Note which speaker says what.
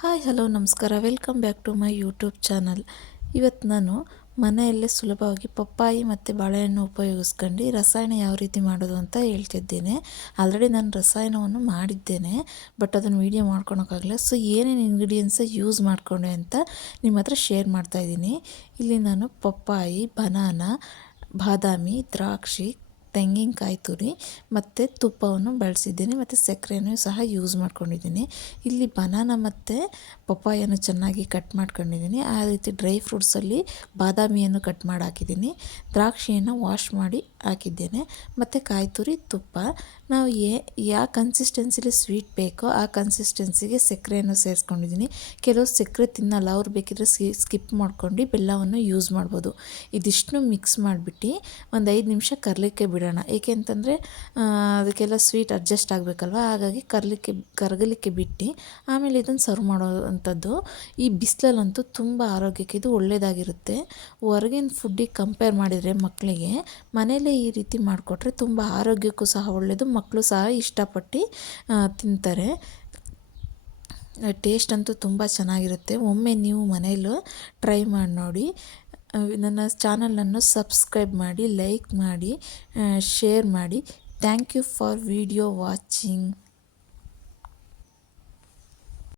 Speaker 1: Hi, hello, ನಮಸ್ಕಾರ. Welcome back to my YouTube channel. ಇವತ್ತು ನಾನು ಮನೆಯಲ್ಲೇ ಸುಲಭವಾಗಿ ಪಪ್ಪಾಯಿ ಮತ್ತು ಬಾಳೆಹಣ್ಣು ಉಪಯೋಗಿಸ್ಕೊಂಡು ರಸಾಯನ ಯಾವ ರೀತಿ ಮಾಡೋದು ಅಂತ ಹೇಳ್ತಿದ್ದೇನೆ. ಆಲ್ರೆಡಿ ನಾನು ರಸಾಯನವನ್ನು ಮಾಡಿದ್ದೇನೆ, ಬಟ್ ಅದನ್ನು ವೀಡಿಯೋ ಮಾಡ್ಕೊಳಕ್ಕಾಗಲ್ಲ ಸೊ, ಏನೇನು ಇಂಗ್ರೀಡಿಯೆಂಟ್ಸ್ ಯೂಸ್ ಮಾಡಿಕೊಂಡೆ ಅಂತ ನಿಮ್ಮ ಹತ್ರ ಶೇರ್ ಮಾಡ್ತಾಯಿದ್ದೀನಿ ಇಲ್ಲಿ ನಾನು ಪಪ್ಪಾಯಿ, ಬನಾನ, ಬಾದಾಮಿ, ದ್ರಾಕ್ಷಿ ತೆಂಗಿನಕಾಯಿ ತುರಿ ಮತ್ತು ತುಪ್ಪವನ್ನು ಬಳಸಿದ್ದೀನಿ. ಮತ್ತು ಸಕ್ಕರೆನೂ ಸಹ ಯೂಸ್ ಮಾಡ್ಕೊಂಡಿದ್ದೀನಿ. ಇಲ್ಲಿ ಬನಾನ ಮತ್ತು ಪಪ್ಪಾಯನ್ನು ಚೆನ್ನಾಗಿ ಕಟ್ ಮಾಡ್ಕೊಂಡಿದ್ದೀನಿ. ಆ ರೀತಿ ಡ್ರೈ ಫ್ರೂಟ್ಸಲ್ಲಿ ಬಾದಾಮಿಯನ್ನು ಕಟ್ ಮಾಡಿ ಹಾಕಿದ್ದೀನಿ ದ್ರಾಕ್ಷಿಯನ್ನು ವಾಶ್ ಮಾಡಿ ಹಾಕಿದ್ದೇನೆ. ಮತ್ತು ಕಾಯಿ ತುರಿ, ತುಪ್ಪ. ನಾವು ಏ ಯಾವ ಕನ್ಸಿಸ್ಟೆನ್ಸಿಲಿ ಸ್ವೀಟ್ ಬೇಕೋ ಆ ಕನ್ಸಿಸ್ಟೆನ್ಸಿಗೆ ಸಕ್ಕರೆಯನ್ನು ಸೇರಿಸ್ಕೊಂಡಿದ್ದೀನಿ. ಕೆಲವು ಸಕ್ಕರೆ ತಿನ್ನಲ್ಲ, ಅವ್ರು ಬೇಕಿದ್ರೆ ಸ್ಕಿಪ್ ಮಾಡ್ಕೊಂಡು ಬೆಲ್ಲವನ್ನು ಯೂಸ್ ಮಾಡ್ಬೋದು. ಇದಿಷ್ಟು ಮಿಕ್ಸ್ ಮಾಡಿಬಿಟ್ಟು ಒಂದು ಐದು ನಿಮಿಷ ಕರಲಿಕ್ಕೆ ಬಿಡೋಣ. ಏಕೆ ಅಂತಂದರೆ ಅದಕ್ಕೆಲ್ಲ ಸ್ವೀಟ್ ಅಡ್ಜಸ್ಟ್ ಆಗಬೇಕಲ್ವ? ಹಾಗಾಗಿ ಕರಲಿಕ್ಕೆ, ಕರಗಲಿಕ್ಕೆ ಬಿಟ್ಟು ಆಮೇಲೆ ಇದನ್ನು ಸರ್ವ್ ಮಾಡೋ ಅಂಥದ್ದು ಈ ಬಿಸಿಲಲ್ಲಂತೂ ತುಂಬ ಆರೋಗ್ಯಕ್ಕೆ ಇದು ಒಳ್ಳೆಯದಾಗಿರುತ್ತೆ ಹೊರಗಿನ ಫುಡ್ಡಿಗೆ ಕಂಪೇರ್ ಮಾಡಿದರೆ ಮಕ್ಕಳಿಗೆ ಮನೆಯಲ್ಲೇ ಈ ರೀತಿ ಮಾಡಿಕೊಟ್ರೆ ತುಂಬ ಆರೋಗ್ಯಕ್ಕೂ ಸಹ ಒಳ್ಳೆಯದು ಮಕ್ಕಳು ಸಹ ಇಷ್ಟಪಟ್ಟು ತಿಂತಾರೆ. ಟೇಸ್ಟ್ ಅಂತೂ ತುಂಬ ಚೆನ್ನಾಗಿರುತ್ತೆ. ಒಮ್ಮೆ ನೀವು ಮನೆಯಲ್ಲೂ ಟ್ರೈ ಮಾಡಿ ನೋಡಿ. ನನ್ನ ಚಾನಲನ್ನು ಸಬ್ಸ್ಕ್ರೈಬ್ ಮಾಡಿ ಲೈಕ್ ಮಾಡಿ ಶೇರ್ ಮಾಡಿ. Thank you for video watching.